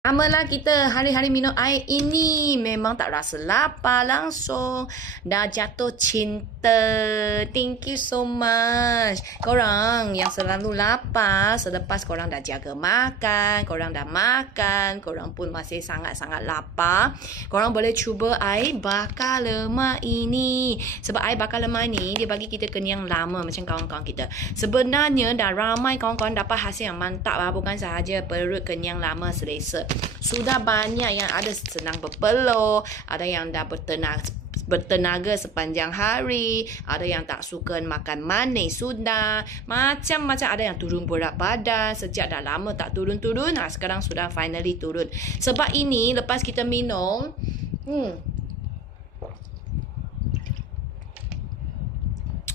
Amalah kita hari-hari minum air ini memang tak rasa lapar langsung. Dah jatuh cinta. Thank you so much. Korang yang selalu lapar selepas korang dah jaga makan, korang dah makan, korang pun masih sangat-sangat lapar. Korang boleh cuba air bakar lemak ini. Sebab air bakar lemak ni dia bagi kita kenyang lama macam kawan-kawan kita. Sebenarnya dah ramai kawan-kawan dapat hasil yang mantap lah. Bukan sahaja perut kenyang lama selesa. Sudah banyak yang ada senang berpeluh, ada yang dah bertenaga bertenaga sepanjang hari, ada yang tak suka makan manis sudah, macam-macam ada yang turun berat badan sejak dah lama tak turun-turun, nah sekarang sudah finally turun. Sebab ini lepas kita minum, hmm,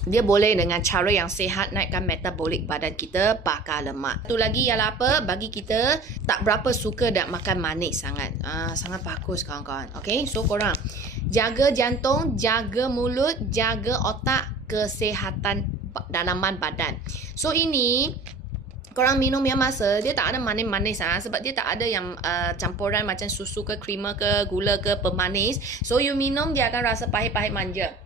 dia boleh dengan cara yang sihat naikkan metabolik badan kita bakar lemak. Satu lagi ialah apa? Bagi kita tak berapa suka nak makan manis sangat. Ah, sangat bagus kawan-kawan. Okay, so korang jaga jantung, jaga mulut, jaga otak, kesihatan dalaman badan. So ini korang minum yang masa dia tak ada manis-manis ah sebab dia tak ada yang uh, campuran macam susu ke creamer ke gula ke pemanis. So you minum dia akan rasa pahit-pahit manja.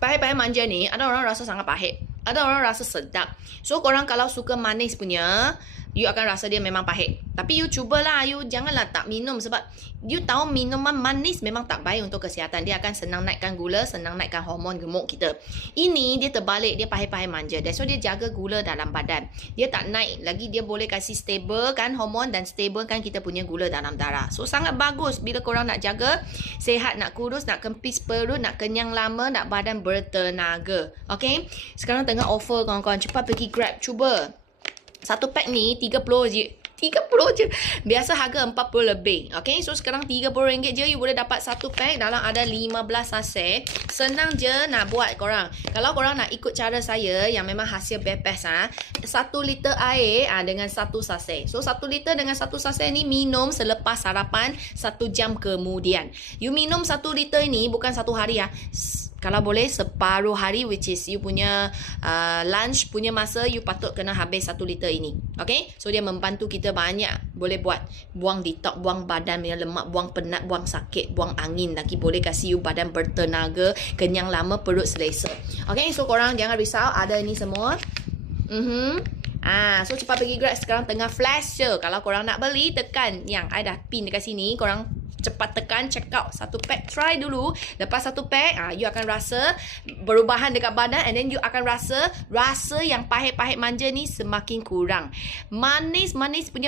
Pahit-pahit manja ni ada orang rasa sangat pahit. Ada orang rasa sedap. So korang kalau suka manis punya, you akan rasa dia memang pahit. Tapi you cubalah, you janganlah tak minum sebab you tahu minuman manis memang tak baik untuk kesihatan. Dia akan senang naikkan gula, senang naikkan hormon gemuk kita. Ini dia terbalik, dia pahit-pahit manja. That's why dia jaga gula dalam badan. Dia tak naik. Lagi dia boleh kasih stable kan hormon dan stable kan kita punya gula dalam darah. So sangat bagus bila korang nak jaga sehat, nak kurus, nak kempis perut, nak kenyang lama, nak badan bertenaga. Okay? Sekarang tengah offer kawan-kawan. Cepat pergi grab. Cuba. Satu pack ni 30 je. 30 je. Biasa harga 40 lebih. Okay. So sekarang RM30 je. You boleh dapat satu pack. Dalam ada 15 sachet. Senang je nak buat korang. Kalau korang nak ikut cara saya. Yang memang hasil best ha. Satu liter air ha, dengan satu sachet. So satu liter dengan satu sachet ni minum selepas sarapan. Satu jam kemudian. You minum satu liter ni bukan satu hari ya. Kalau boleh separuh hari which is you punya uh, lunch punya masa you patut kena habis satu liter ini. Okay? So dia membantu kita banyak. Boleh buat buang detox, buang badan punya lemak, buang penat, buang sakit, buang angin. Lagi boleh kasih you badan bertenaga, kenyang lama, perut selesa. Okay? So korang jangan risau. Ada ini semua. Mhm. Ah, so cepat pergi grab sekarang tengah flash je. Kalau korang nak beli, tekan yang I dah pin dekat sini. Korang cepat tekan check out. Satu pack try dulu. Lepas satu pack ah you akan rasa perubahan dekat badan and then you akan rasa rasa yang pahit-pahit manja ni semakin kurang. Manis manis punya